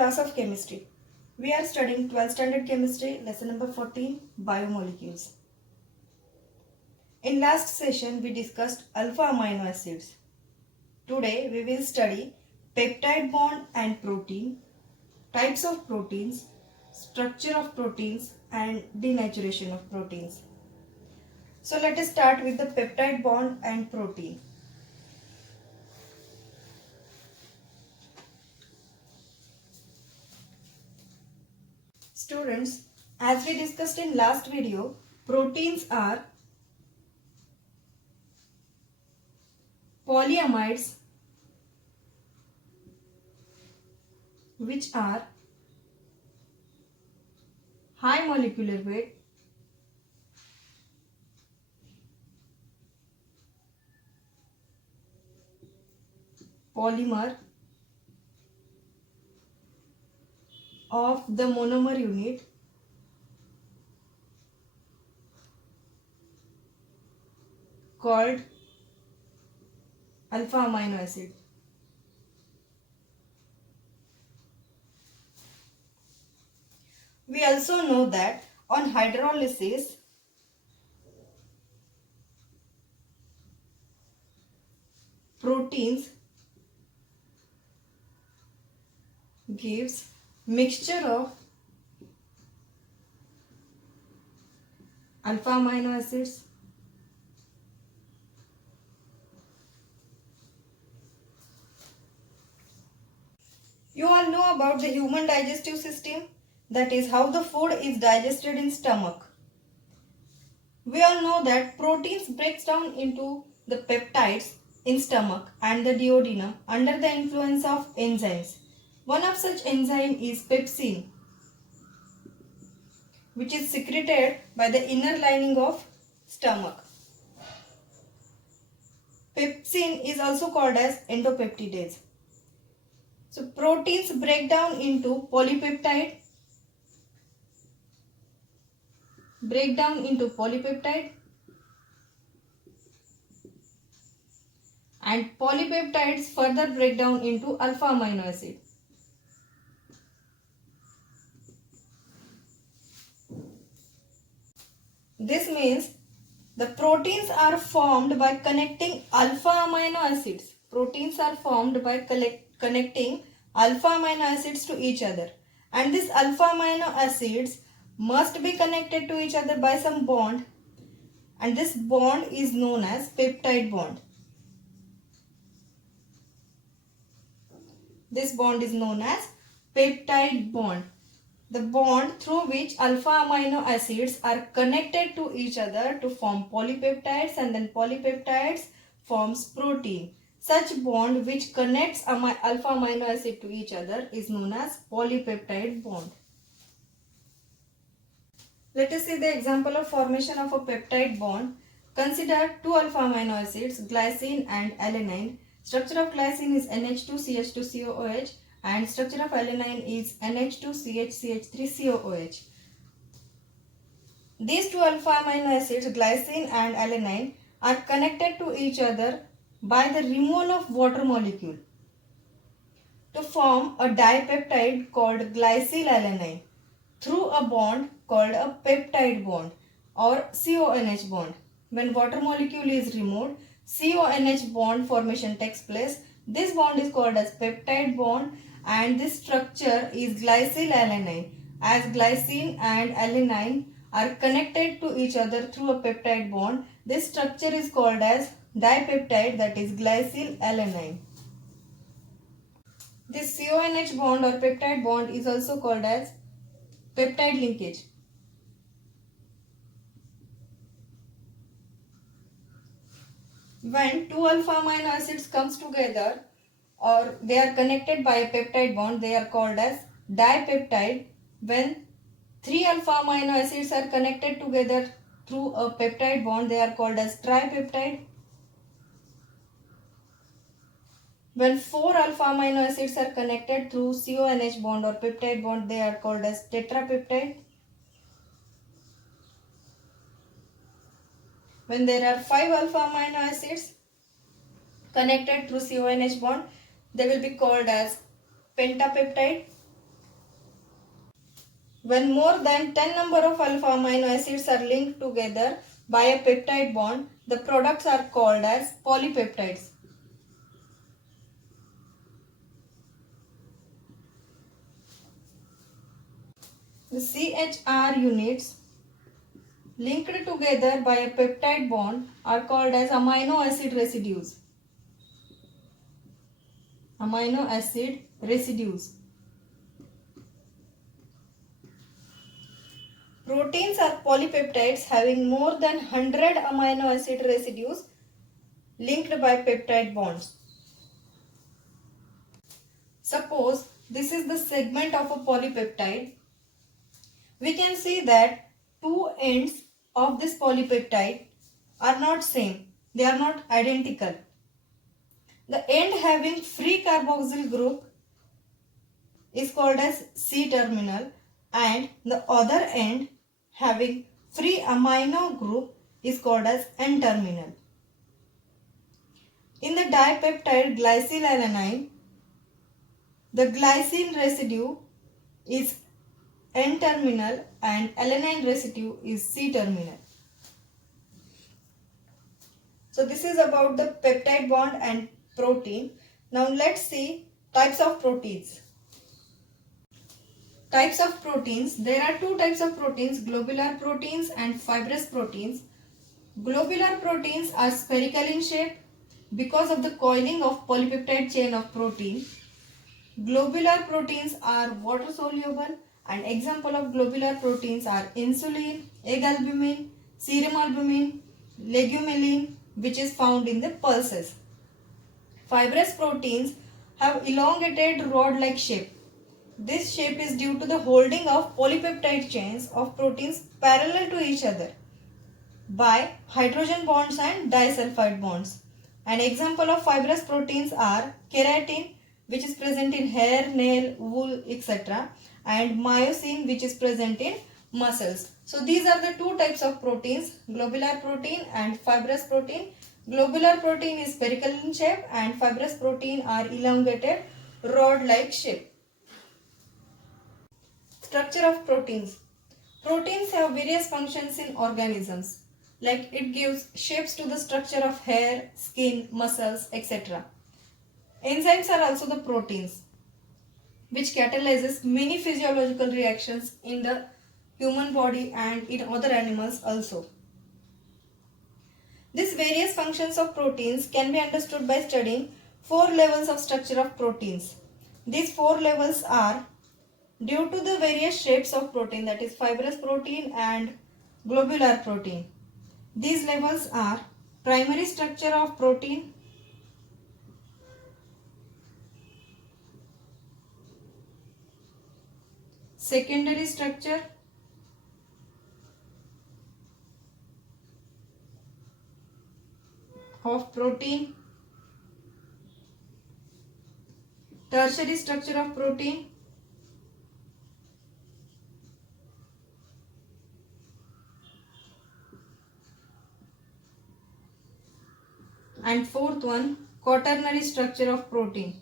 class of chemistry. We are studying 12th standard chemistry, lesson number 14, biomolecules. In last session, we discussed alpha amino acids. Today, we will study peptide bond and protein, types of proteins, structure of proteins, and denaturation of proteins. So, let us start with the peptide bond and protein. Students, as we discussed in last video, proteins are polyamides which are high molecular weight, polymer of the monomer unit called alpha amino acid. We also know that on hydrolysis, proteins gives mixture of alpha amino acids, you all know about the human digestive system, that is how the food is digested in stomach. We all know that proteins breaks down into the peptides in stomach and the duodenum under the influence of enzymes. One of such enzyme is pepsin, which is secreted by the inner lining of stomach. Pepsin is also called as endopeptidase. So proteins break down into polypeptide, and polypeptides further break down into alpha amino acid. This means the proteins are formed by connecting alpha amino acids. Proteins are formed by connecting alpha amino acids to each other. And these alpha amino acids must be connected to each other by some bond. And this bond is known as peptide bond. This bond is known as peptide bond. The bond through which alpha amino acids are connected to each other to form polypeptides, and then polypeptides forms protein. Such bond which connects alpha amino acid to each other is known as polypeptide bond. Let us see the example of formation of a peptide bond. Consider two alpha amino acids, glycine and alanine. Structure of glycine is NH2CH2COOH and structure of alanine is NH2CH3COOH. These two alpha amino acids, glycine and alanine, are connected to each other by the removal of water molecule to form a dipeptide called glycylalanine through a bond called a peptide bond or CONH bond. When water molecule is removed, CONH bond formation takes place. This bond is called as peptide bond, and this structure is glycylalanine, as glycine and alanine are connected to each other through a peptide bond. This structure is called as dipeptide, that is glycylalanine. This CONH bond or peptide bond is also called as peptide linkage. When two alpha amino acids comes together or they are connected by a peptide bond, they are called as dipeptide. When three alpha amino acids are connected together through a peptide bond, they are called as tripeptide. When four alpha amino acids are connected through CONH bond or peptide bond, they are called as tetrapeptide. When there are 5 alpha amino acids connected through CONH bond, they will be called as pentapeptide. When more than 10 number of alpha amino acids are linked together by a peptide bond, the products are called as polypeptides. The CHR units linked together by a peptide bond are called as amino acid residues. Amino acid residues. Proteins are polypeptides having more than 100 amino acid residues linked by peptide bonds. Suppose this is the segment of a polypeptide. We can see that two ends of this polypeptide are not same. They are not identical. The end having free carboxyl group is called as C-terminal, and the other end having free amino group is called as N-terminal. In the dipeptide glycylalanine, the glycine residue is N-terminal and alanine residue is C-terminal. So this is about the peptide bond and protein. Now let's see types of proteins. Types of proteins. There are two types of proteins, globular proteins and fibrous proteins. Globular proteins are spherical in shape because of the coiling of polypeptide chain of protein. Globular proteins are water soluble, and example of globular proteins are insulin, egg albumin, serum albumin, legumelin, which is found in the pulses. Fibrous proteins have elongated rod-like shape. This shape is due to the holding of polypeptide chains of proteins parallel to each other by hydrogen bonds and disulfide bonds. An example of fibrous proteins are keratin, which is present in hair, nail, wool, etc., and myosin, which is present in muscles. So these are the two types of proteins, globular protein and fibrous protein. Globular protein is spherical in shape and fibrous protein are elongated rod-like shape. Structure of proteins. Proteins have various functions in organisms, like it gives shapes to the structure of hair, skin, muscles, etc. Enzymes are also the proteins which catalyzes many physiological reactions in the human body and in other animals also. These various functions of proteins can be understood by studying four levels of structure of proteins. These four levels are due to the various shapes of protein, that is fibrous protein and globular protein. These levels are primary structure of protein, secondary structure, of protein, tertiary structure of protein, and fourth one, quaternary structure of protein.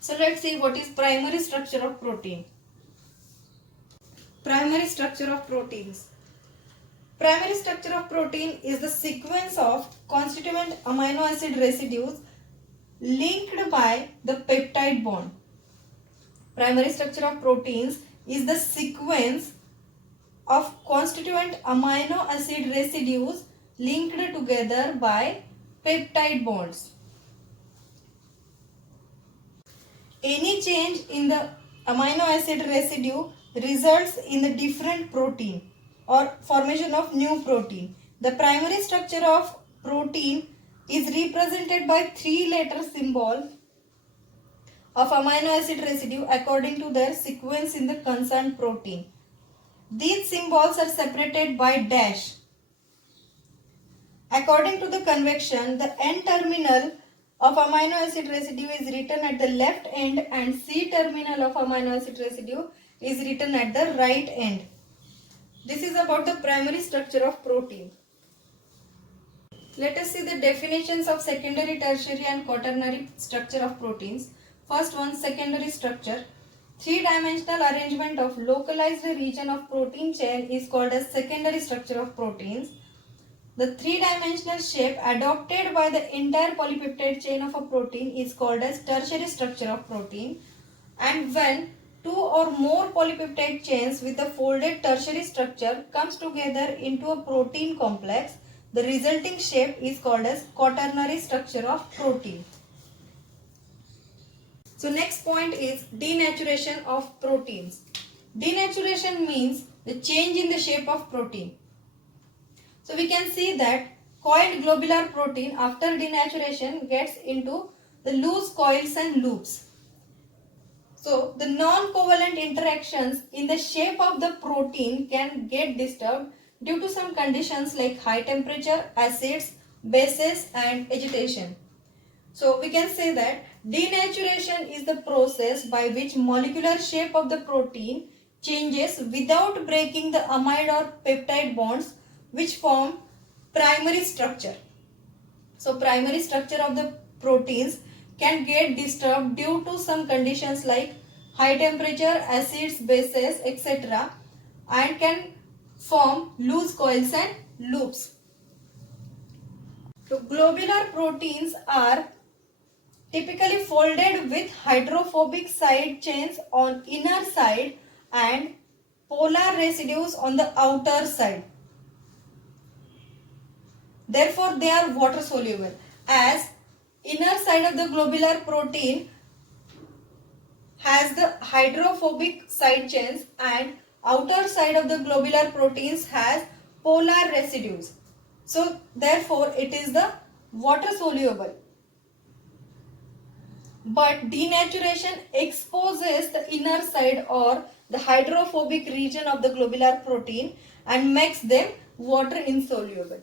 So let's see what is primary structure of protein. Primary structure of proteins. Primary structure of protein is the sequence of constituent amino acid residues linked by the peptide bond. Primary structure of proteins is the sequence of constituent amino acid residues linked together by peptide bonds. Any change in the amino acid residue results in the different protein or formation of new protein. The primary structure of protein is represented by three-letter symbol of amino acid residue according to their sequence in the concerned protein. These symbols are separated by dash. According to the convection, the N-terminal of amino acid residue is written at the left end and C-terminal of amino acid residue is written at the right end. This is about the primary structure of protein. Let us see the definitions of secondary, tertiary and quaternary structure of proteins. First one, secondary structure. Three-dimensional arrangement of localized region of protein chain is called as secondary structure of proteins. The three-dimensional shape adopted by the entire polypeptide chain of a protein is called as tertiary structure of protein. And when two or more polypeptide chains with a folded tertiary structure comes together into a protein complex, the resulting shape is called as quaternary structure of protein. So next point is denaturation of proteins. Denaturation means the change in the shape of protein. So we can see that coiled globular protein after denaturation gets into the loose coils and loops. So the non-covalent interactions in the shape of the protein can get disturbed due to some conditions like high temperature, acids, bases and agitation. So we can say that denaturation is the process by which molecular shape of the protein changes without breaking the amide or peptide bonds which form primary structure. So primary structure of the proteins can get disturbed due to some conditions like high temperature, acids, bases, etc. and can form loose coils and loops. So globular proteins are typically folded with hydrophobic side chains on inner side and polar residues on the outer side. Therefore, they are water soluble, as inner side of the globular protein has the hydrophobic side chains and outer side of the globular proteins has polar residues. So, therefore, it is the water soluble. But denaturation exposes the inner side or the hydrophobic region of the globular protein and makes them water insoluble.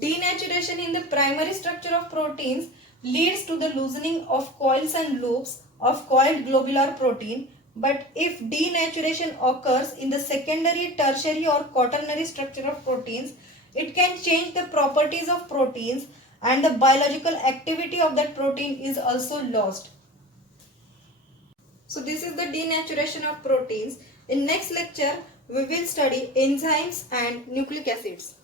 Denaturation in the primary structure of proteins leads to the loosening of coils and loops of coiled globular protein, but if denaturation occurs in the secondary, tertiary or quaternary structure of proteins, it can change the properties of proteins and the biological activity of that protein is also lost. So this is the denaturation of proteins. In next lecture, we will study enzymes and nucleic acids.